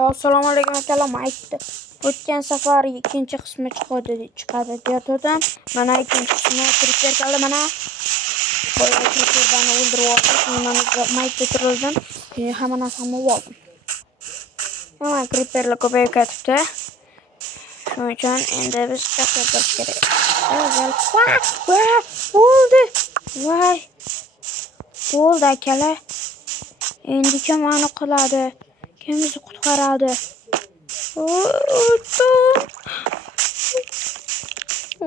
Assalomu alaykum akalar, aytdi. O'tgan safar ikkinchi qismi chiqadi deyotgandim. Mana ikkinchi qismi Creeper keldi mana. Boya Creeper'ni o'ldirib oldim. Mana maytda turildim. Hamma narsamni oldim. Mana Creeper'lar ko'payib ketibdi. Shuning uchun endi biz qasr qilish kerak. Bo'ldi. Voy. Bo'ldi akalar. Endi kim mani qiladi? Kim bizni qutqaradi?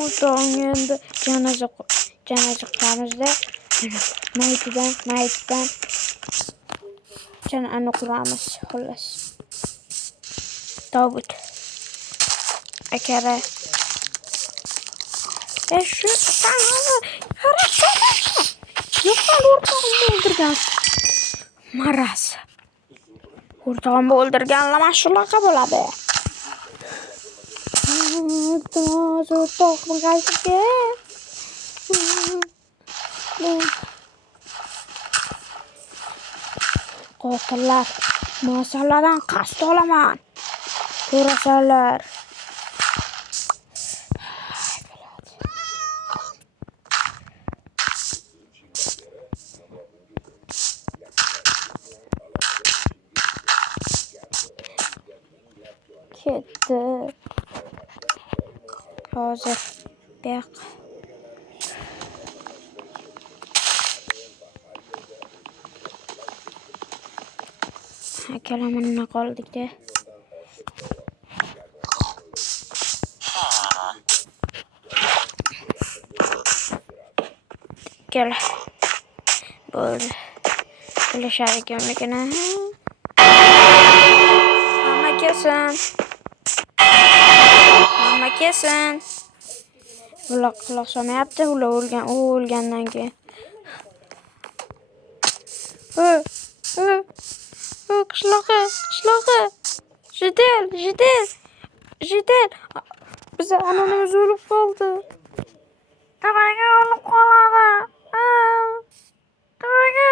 O'tong endi janoza qilamizda. Maytdan janani quramiz xullas. Tobut. Akalar. Shu yo'qol o'rtog'imni o'ldirgan. Maraz. O'rtog'imni o'ldirganlar mana shunaqa bo'ladi. O'rtog'im qayerga? Qotillar. Masalladan qasd olaman. Ko'rasanlar. Ketdi. Hozir baq. Akalamni qoldik-da. Kel. Bo'ldi. Bilishar ekanligini. Hamma kesin. Uloq solmayapti, ular o'lgandan keyin. Qishloqi. Jidel. Biz anonimiz o'lib qoldi. Nimaga o'lib qoladi? Nimaga?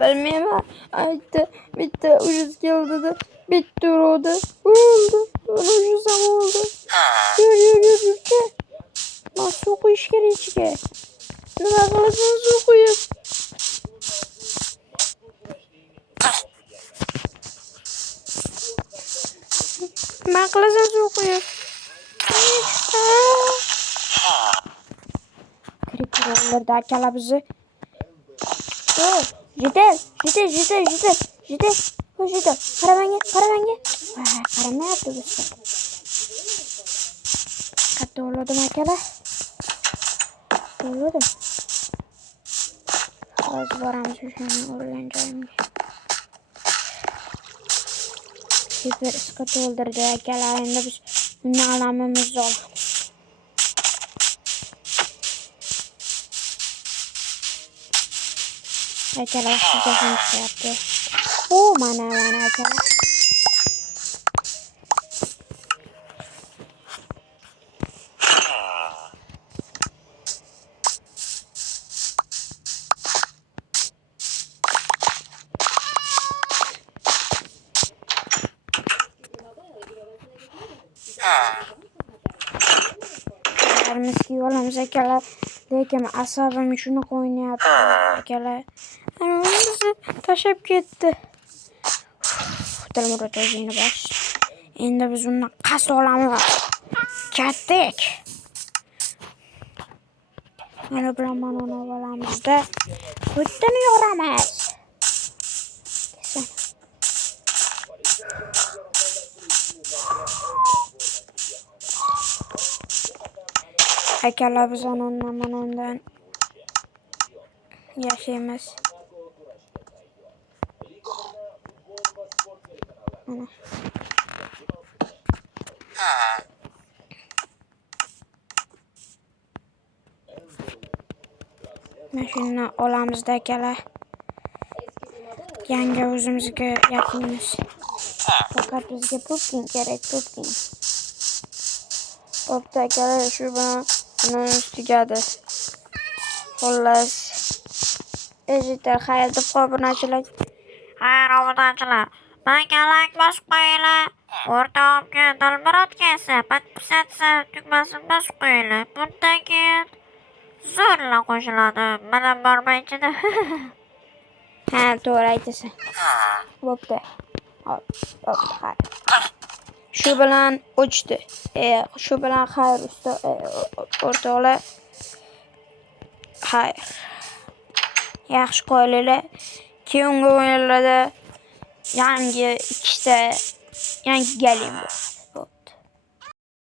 Bilmayman. Aytdi, bitta ujuz keldi-da, bitta urdi. O'ldi. Ujuz ham o'ldi. Yur. Men suv quyish kerak ichiga. Nima qilasan suv quyib? Nima qilasan suv quyib? Creeper'larda akalar bizni. Jidel. Qaramanga. Qaramayapti bizga. Qatta o'ladim akalar. O'ladim. Hozir boramiz o'shani o'lgan joyimga. Creeper isqot o'ldirdi akalar. Endi biz uni alamimizni olamiz. Akalar sizga ham chiqyapti. Mana akalar. Miski olamiz akalar. Lekin asabim shuni qo'ynayapti akalar. Ana bizni tashab ketdi. Dilmurod o'zini bosh. Endi biz uni qasd olamiz. Ketdik. Mana bilan mana uni olamizda. Ko'tini yoramiz. Akalar biz ondan yashaymiz. Mashina olamizda akalar. Yangi o'zimizga yapamiz. Faqat bizga pumpkin kerak. Bo'pti akalar, shu bilan tugadi. Xullas, ejitlar xayr deb obunachilik Xayr, obunachilar. Men kalak bosib qo'yinglar. O'rtog'imga dilmurod kelsa, podpisatsiya tugmasini bosib qo'yinglar. Bundan keyin zo'rla qo'shiladi. Mana bormaychida. Ha, to'g'ri aytasan. Bo'pti. Hop, xayr. Shu bilan o'chdi. Shu bilan xayr o'rtoqlar. Xayr. Yaxshi qo'yinglar. Keyingi o'yinlarda yangi ikkita yangi galim bor.